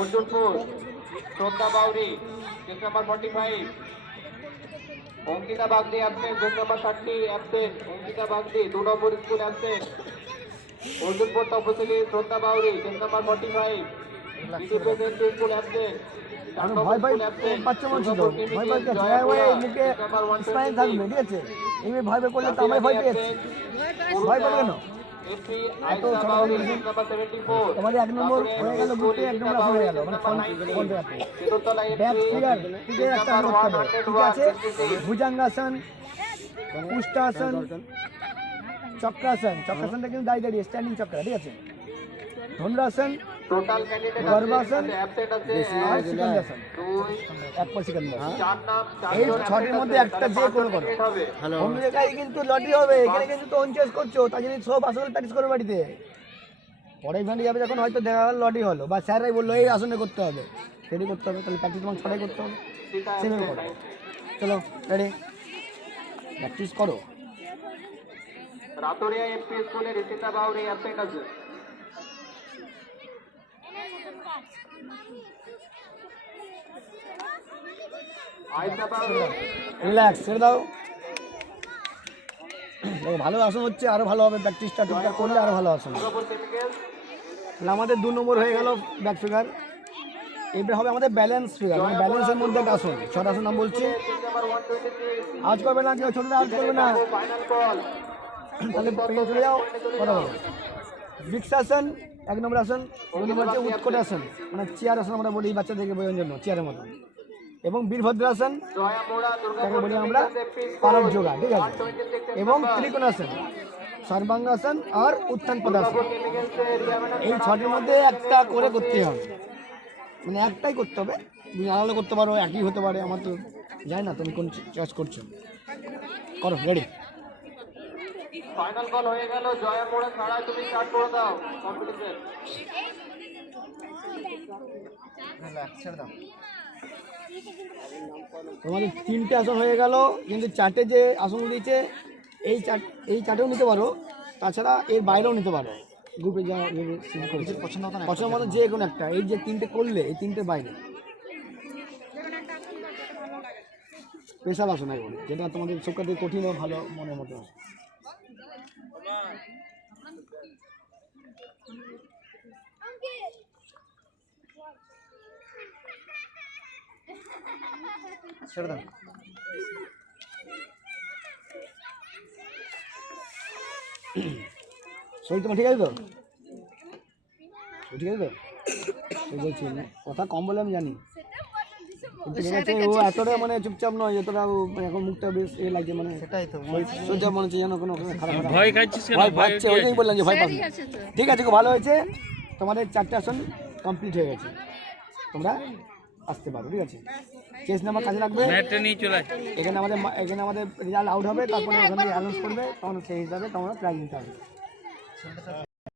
Arjunpur Shraddha Bauri case number 45 Ankita Bagdi absent case number 60 absent Ankita Bagdi 2 number school absent Arjunpur Tapsili Shraddha Bauri case number 45 Vidhi school absent ভয় ভয় বাচ্চা মানুষ তো ভয় ভয় কে যায় ওই মুখে স্পাইন থাকবে ঠিক আছে এই ভয় ভয় করলে তো আমি ভয় পেয়েছি ভয় পাবে কেন তোমাদের 1 নম্বর হয়ে গেল গ্রুপে 1 নম্বর হয়ে গেল মানে কোন ব্যাক ক্লিয়ার ঠিক একটা করতে হবে ঠিক আছে ভুজঙ্গাসন পুষ্টাসন চক্রাসনটা কিন্তু দাঁড়িয়ে স্ট্যান্ডিং চক্র ঠিক আছে ধনুরাসন टोटल कैंडिडेट गर्भासन एब्सेंट আছে আর সিকান্দাসন 1 সেকেন্ড চার নাম এই ছটির মধ্যে একটা যে কোনো করো হ্যালো অন্য জায়গায় কিন্তু লটারি হবে এখানে কিন্তু তো অনচয়েস করছো তাই জন্য সব আসলে প্র্যাকটিস করো বাড়িতে পরে ইভেন্টে যাবে যখন হয়তো দেখা গেল লটারি হলো বা স্যাররাই বললো এই আসনে করতে হবে রেডি করতে হবে তাহলে প্র্যাকটিস তোমাকে ছটাই করতে হবে সেভাবে করো চলো রেডি প্র্যাকটিস করো রাতোরিয়া এমপি স্কুলে রিসিতা বাউরি এব্সেন্ট আছে রিল্যাক্স ছেড়ে দাও ভালো আসন হচ্ছে আরো ভালো হবে প্র্যাকটিসটা ঠিকঠাক করলে আরো ভালো আসন আমাদের 2 নম্বর হয়ে গেল ব্যাক ফিগার এবার হবে আমাদের ব্যালেন্স ফিগার মানে ব্যালেন্সের মধ্যে একটা আসন ছটা আসন নাম বলছি আজ করবে না কেউ ছোটটা আজ করবে না তাহলে চলে যাও কথা বলো বৃক্ষাসন 1 নম্বর আসন 2 নম্বর হচ্ছে উৎকট আসন মানে চেয়ার আসন আমরা বলি বাচ্চাদেরকে বোঝানোর জন্য চেয়ারের মতো এবং বীরভদ্রাসন তাকে বলি আমরা পারদ যোগা ঠিক আছে এবং ত্রিকোণাসন সর্বাঙ্গাসন আর উত্থান পদাসন এই ছটির মধ্যে একটা করে করতে হবে মানে একটাই করতে হবে তুমি আলাদা করতে পারো একই হতে পারে আমার তো জানি না তুমি কোন চয়েস করছো করো রেডি ফাইনাল কল হয়ে গেল জয়া মোড়ে ছাড়া তুমি স্টার্ট করে দাও কম্পিটিশন রিল্যাক্স ছেড়ে দাও তোমাদের 3টে আসন হয়ে গেল কিন্তু 4টে যে আসন দিয়েছে এই চারটেও নিতে পারো তাছাড়া এর বাইরেও নিতে পারো গ্রুপে যা করেছে পছন্দ মতো যে কোনো একটা এই যে 3টে করলে এই 3টের বাইরে স্পেশাল আসন এগুলো যেটা তোমাদের সবথেকে কঠিন ও ভালো মনের মতো আসে ছেড়ে দাও শরীর তোমার ঠিক আছে তো ঠিক আছে তো বলছি কথা কম বলে আমি জানি ও এতটা মানে চুপচাপ নয় যতটা এখন মুখটা বেশ এ লাগছে মানে সেটাই তো চুপচাপ মনে হচ্ছে যেন কোনো খারাপ ভয় খাচ্ছিস ভয় পাচ্ছে ওইটাই বললাম যে ভয় পাচ্ছি ঠিক আছে খুব ভালো হয়েছে তোমাদের 4টে আসন কমপ্লিট হয়ে গেছে তোমরা আসতে পারো ঠিক আছে চেস নাম্বার কাজে লাগবে এখানে আমাদের রেজাল্ট আউট হবে তারপরে ওখানে অ্যানাউন্স করবে তখন সেই হিসাবে তোমরা প্রাইজ নিতে হবে